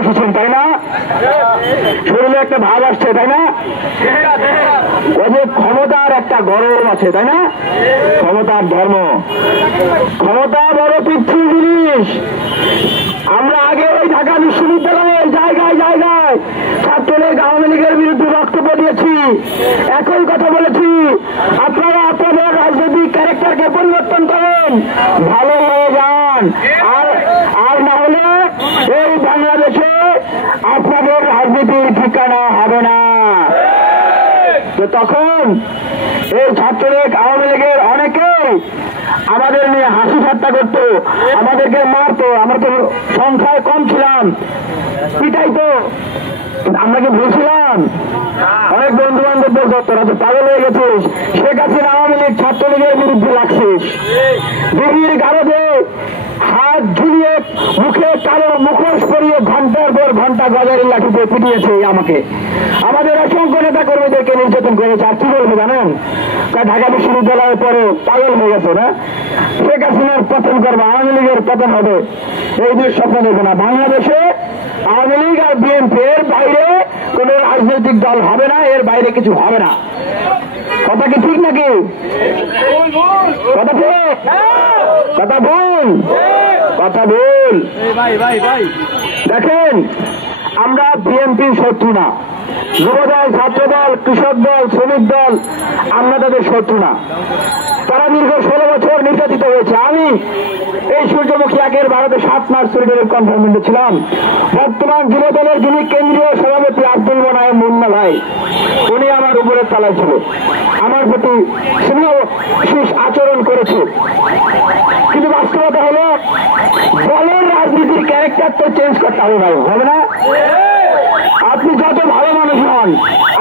এসেছেন, তাই না? শরীরে একটা ভাব আসছে, তাই না? ওই যে ক্ষমতার একটা গরম আছে, তাই না? ক্ষমতার ধর্ম, ক্ষমতা বড় পিচ্ছিল জিনিস। আমরা আগে ওই ঢাকা বিশ্ববিদ্যালয়ের জায়গায় জায়গায় ছাত্রলীগ আওয়ামী লীগের বিরুদ্ধে বক্তব্য দিয়েছি, একই কথা বলেছি, আপনারা আপনাদের রাজনৈতিক ক্যারেক্টারকে পরিবর্তন করেন, ভালো হয়ে যান, আর না হলে এই বাংলাদেশে আপনাদের রাজনীতির ঠিকানা হবে না। তো তখন এই ছাত্রলীগ আওয়ামী লীগের অনেকেই আমাদের নিয়ে হাসি ঠাট্টা করতো, আমাদেরকে মারতো, আমরা তো সংখ্যায় কম ছিলাম, পিটাইতো। আমরা কি ভুলছিলাম? অনেক বন্ধু বান্ধব বলতো তোরা তো পাগল হয়ে গেছিস, শেখ হাসিনা আওয়ামী লীগ ছাত্রলীগের বিরুদ্ধে লাগছিস, দিদির গারদে হাত ঝুলিয়ে মুখে কালো মুখোশ পরিয়ে ঘন্টার পর ঘন্টা গজারের লাঠিতে পিটিয়েছে আমাকে, আমাদের অসংখ্য নেতা কর্মীদেরকে নির্যাতন করেছে। আর কি বলবো জানেন, ঢাকা বিশ্ববিদ্যালয়ের পরে পাগল হয়ে গেছে না, শেখ হাসিনার পতন করবে, আওয়ামী লীগের পতন হবে, এই দুই স্বপ্ন দেখবে না। বাংলাদেশে আওয়ামী লীগ আর বিএনপি এর বাইরে কোন রাজনৈতিক দল হবে না, এর বাইরে কিছু হবে না। কথা কি ঠিক নাকি? কথা ঠিক? কথা ভুল? কথা ভুল। দেখেন, আমরা বিএনপির শত্রু না, যুবদল, ছাত্রদল, কৃষক দল, শ্রমিক দল, আমরা তাদের শত্রু না। তারা দীর্ঘ 16 বছর নির্যাতিত হয়েছে। আমি এই সূর্যমুখী 1-এর ভারতে 7 মার্চ সলিডারি কনফারেন্সে ছিলাম। বর্তমান যুবদলের যিনি কেন্দ্রীয় সভাপতি আব্দুল মোনায়েম মুন্না ভাই, উনি আমার উপরে চালায় ছিল, আমার প্রতি স্নেহশীষ আচরণ করেছে। কিন্তু বাস্তবতা হলো দলের রাজনীতির ক্যারেক্টার তো চেঞ্জ করতে হবে ভাই, হবে না? আপনি যত ভালো মানুষ হন,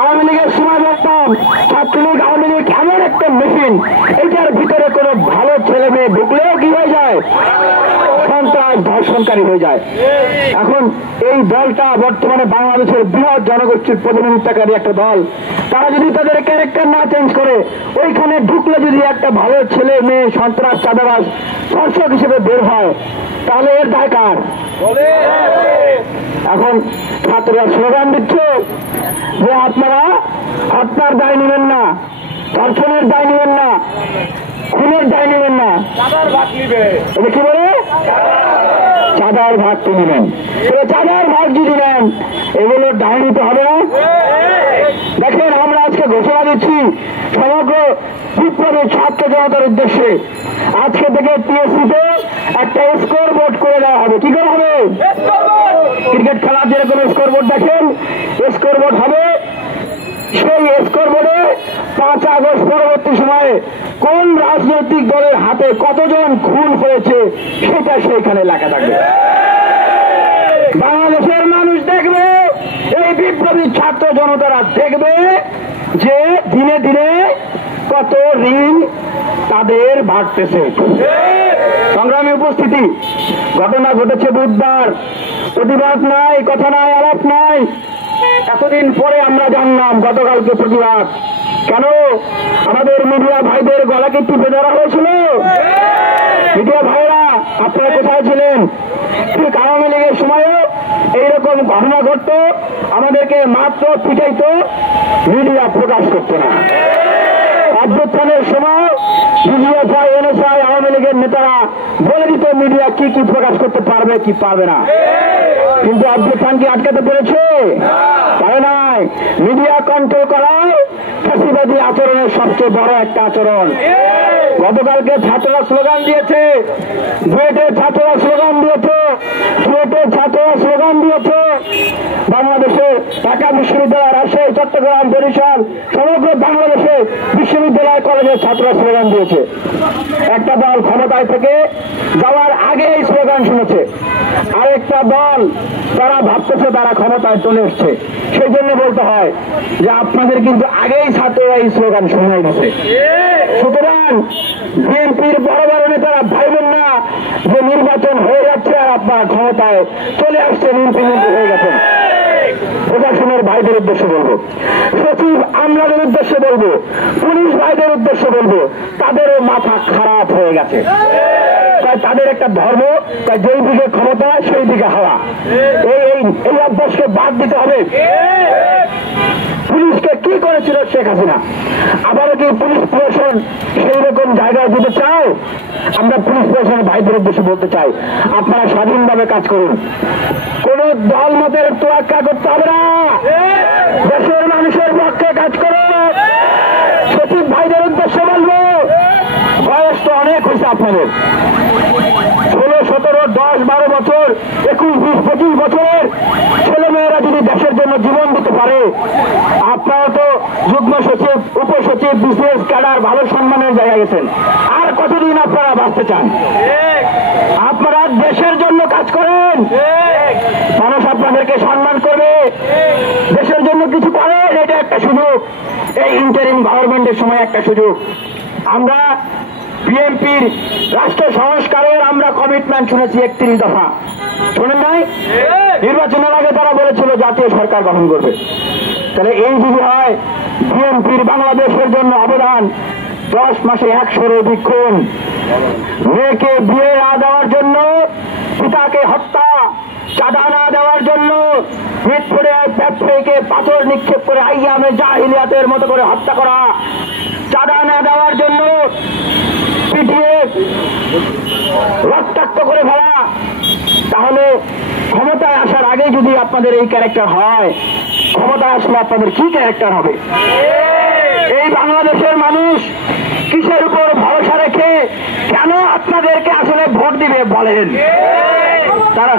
আওয়ামী লীগের সময় বলতাম ছাত্রলীগ আওয়ামী লীগ এমন একটা মেশিন, এটার ভিতরে কোনো ভালো ছেলে মেয়ে ঢুকলেও কি হয়ে যায়, সন্ত্রাস ধর্ষণকারী হয়ে যায়। এখন এই দলটা বর্তমানে বাংলাদেশের বৃহৎ জনগোষ্ঠীর প্রতিনিধিত্বকারী একটা দল, তারা যদি তাদের ক্যারেক্টার না চেঞ্জ করে, ওইখানে ঢুকলে যদি একটা ভালো ছেলে মেয়ে সন্ত্রাস চাঁদাবাজ ধর্ষক হিসেবে বের হয়, তাহলে এর দায় কার? এখন ছাত্ররা স্লোগান দিচ্ছে যে আপনারা হত্যার দায় নেবেন না, ধর্ষণের দায় নেবেন না, খুনের দায় নেবেন না, এটা কি বলে? চাঁদার ভাগ তো নেবেন। চাঁদার ভাগ যদি নেন, এগুলো দায় নিতে হবে না? দেখেন, আমরা আজকে ঘোষণা দিচ্ছি সমগ্র বিপ্লবী ছাত্র জনতার উদ্দেশ্যে, আজকে থেকে টিএসসিতে একটা স্কোর বোর্ড করে দেওয়া হবে। কি করা হবে? ক্রিকেট খেলার যেরকম স্কোর বোর্ড দেখেন, স্কোর বোর্ড হবে। সেই স্কোর বোর্ডে 5 আগস্ট পরবর্তী সময়ে কোন রাজনৈতিক দলের হাতে কতজন খুন হয়েছে সেটা সেইখানে লেখা থাকবে। বাংলাদেশের মানুষ দেখবে, এই বিপ্লবী ছাত্র জনতারা দেখবে যে দিনে দিনে কত ঋণ তাদের বাড়তেছে। সংগ্রামী উপস্থিতি, ঘটনা ঘটেছে বুধবার, প্রতিবাদ নাই, কথা নাই, আলাপ নাই। এতদিন পরে আমরা জানলাম গতকালকে প্রতিবাদ। কেন? আমাদের মিডিয়া ভাইদের গলাকে টিপে ধরা হয়েছিল। মিডিয়া ভাইরা আপনারা কোথায় ছিলেন? ঠিক আওয়ামী লীগের সময়ও এইরকম ঘটনা ঘটত, আমাদেরকে মাত্র পিটাইতো, মিডিয়া প্রকাশ করতো না। অভ্যুত্থানের সময় বিজিএফআই, এনএসআই, আওয়ামী লীগের নেতারা বলে দিত মিডিয়া কি কি প্রকাশ করতে পারবে কি পারবে না। কিন্তু অভ্যুত্থান কি আটকাতে পেরেছে? পারে নাই। মিডিয়া কন্ট্রোল করা ফ্যাসিবাদী আচরণের সবচেয়ে বড় একটা আচরণ। গতকালকে ছাত্ররা স্লোগান দিয়েছে, বুয়েটের ছাত্ররা স্লোগান দিয়েছে, চুয়েটের ছাত্ররা স্লোগান দিয়েছে, বাংলাদেশে ঢাকা বিশ্ববিদ্যালয়, রাজশাহী, চট্টগ্রাম, বরিশাল, সমগ্র বাংলাদেশে বিশ্ববিদ্যালয় কলেজের ছাত্ররা স্লোগান দিয়েছে। একটা দল ক্ষমতায় থেকে যাওয়ার আগে এই স্লোগান শুনেছে, আরেকটা দল তারা ভাবতেছে তারা ক্ষমতায় চলে এসছে। সেই জন্য বলতে হয় যে আপনাদের কিন্তু আগেই ছাত্ররা এই স্লোগান শুনে গেছে। সুতরাং বিএনপির বড় বড় নেতারা ভাইবেন না যে নির্বাচন হয়ে যাচ্ছে আর আপনারা ক্ষমতায় চলে আসছেন, ইমপ্লিমেন্ট হয়ে গেছেন। প্রশাসনের ভাইদের উদ্দেশ্যে বলবো, সচিব আমলাদের উদ্দেশ্যে বলবো, পুলিশ ভাইদের উদ্দেশ্যে বলবো, তাদেরও মাথা খারাপ হয়ে গেছে। তাদের একটা ধর্ম, যেই দিকে ক্ষমতা সেই দিকে হাওয়া। এই চেকিং এই অভ্যাসকে বাদ দিতে হবে। পুলিশকে কি করেছিল শেখ হাসিনা, আবারও কি পুলিশ প্রশাসন সেই রকম জায়গায় যেতে চাও? আমরা পুলিশ প্রশাসনের ভাইদের উদ্দেশ্যে বলতে চাই, আপনারা স্বাধীনভাবে কাজ করুন, কোন দল মতের তোয়াক্কা করতে হবে না, দেশের মানুষের পক্ষে কাজ করুন। সচিব ভাইদের উদ্দেশ্যে বলবো, বয়স তো অনেক হয়েছে আপনাদের, 16, 17, 10, 12 বছর, 21, 20, 25 বছরের ছেলেমেয়েরা যদি দেশের জন্য জীবন দিতে পারে, আপনারা তো যুগ্ম সচিব, উপসচিব, বিসিএস ক্যাডার ভালো সম্মানের জায়গায় গেছেন, আর কতদিন আপনারা বাঁচতে চান? আপনারা দেশের জন্য কাজ করেন, মানুষ আপনাদেরকে সম্মান করবে, দেশের জন্য কিছু করেন, এটা একটা সুযোগ, এই ইন্টারিম গভর্নমেন্টের সময় একটা সুযোগ। আমরা বিএনপির রাষ্ট্র সংস্কারের আমরা কমিটমেন্ট শুনেছি 31 দফা, শোনেন নাই? নির্বাচনের আগে তারা বলেছিল জাতীয় সরকার গঠন করবে। তাহলে এই যদি হয়, বিএনপির বাংলাদেশের জন্য অবদান 10 মাসে 100-এর অধিক খুন, মেয়েকে বিয়ে না দেওয়ার জন্য, পিতাকে হত্যা, চাঁদা না দেওয়ার জন্য মিটফোড়ে ব্যবসায়ীকে পাথর নিক্ষেপ করে আইয়ামে জাহিলিয়াতের মতো করে হত্যা করা, চাঁদা না দেওয়ার জন্য পিটিয়ে রক্তাক্ত করে ফেলা। তাহলে ক্ষমতায় আসার আগে যদি আপনাদের এই ক্যারেক্টার হয়, ক্ষমতায় আসলে আপনাদের কি ক্যারেক্টার হবে? এই বাংলাদেশের মানুষ কিসের উপর ভরসা রেখে কেন আপনাদেরকে আসলে ভোট দিবে বলেন? তারা